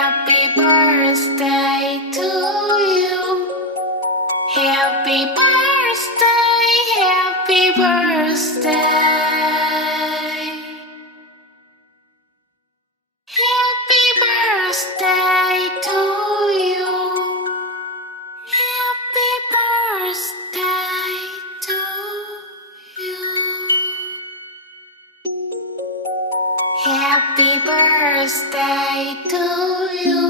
Happy birthday to you. Happy birthday, happy birthday. Happy birthday to you. Happy birthday to you. Happy birthday to you.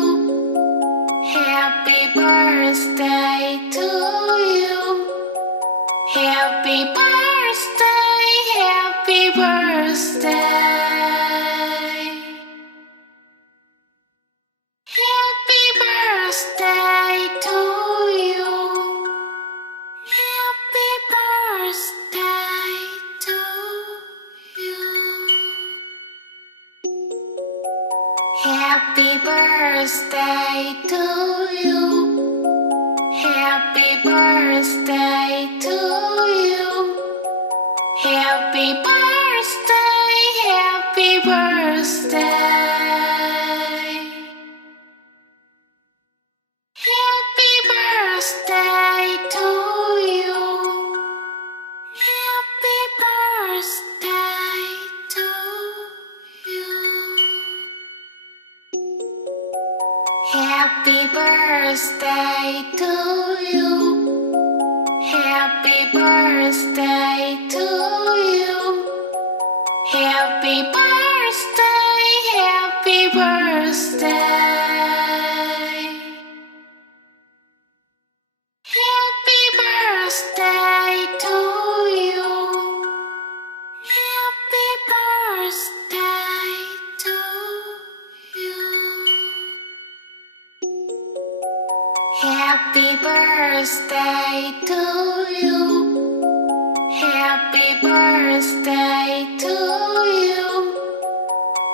Happy birthday to you. Happy birthday, happy birthday. Happy birthday to you. Happy birthday to you. Happy birthday to you. Happy birthday to you. Happy birthday, happy birthday. Happy birthday to you. Happy birthday to you. Happy birthday to you. Happy birthday to you. Happy birthday, happy birthday. Happy birthday to you. Happy birthday to you. Happy birthday to you. Happy birthday to you.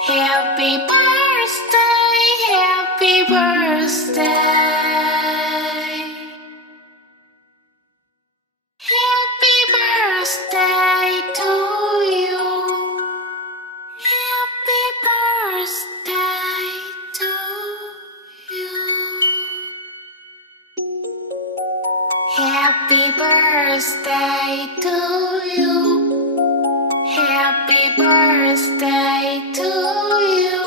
Happy birthday, happy birthday. Happy birthday to you. Happy birthday to you. Happy birthday to you. Happy birthday to you.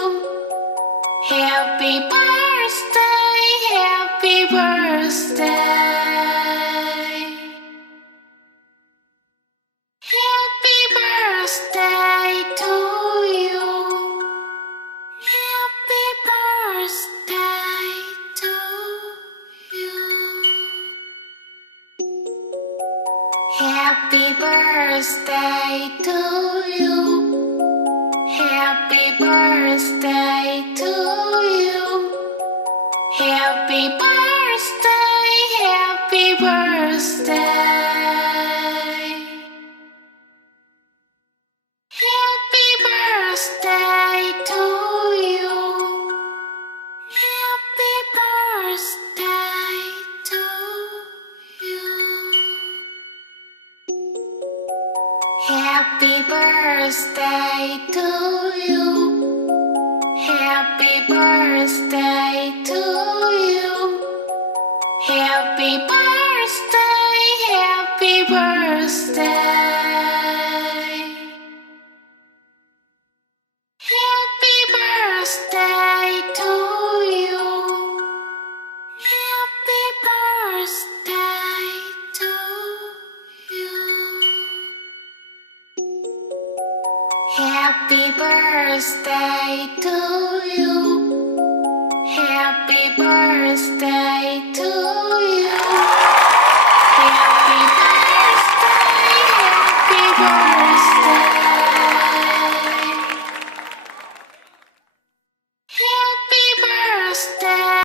Happy birthday, happy birthday. Happy birthday to you. Happy birthday to you. Happy birthday to you. Happy birthday to you. Happy birthday, happy birthday. Happy birthday to you. Happy birthday to you. Happy birthday to you. Happy birthday to you. Happy birthday, happy birthday. Happy birthday to you. Happy birthday to you. Happy birthday to you. Happy birthday to you.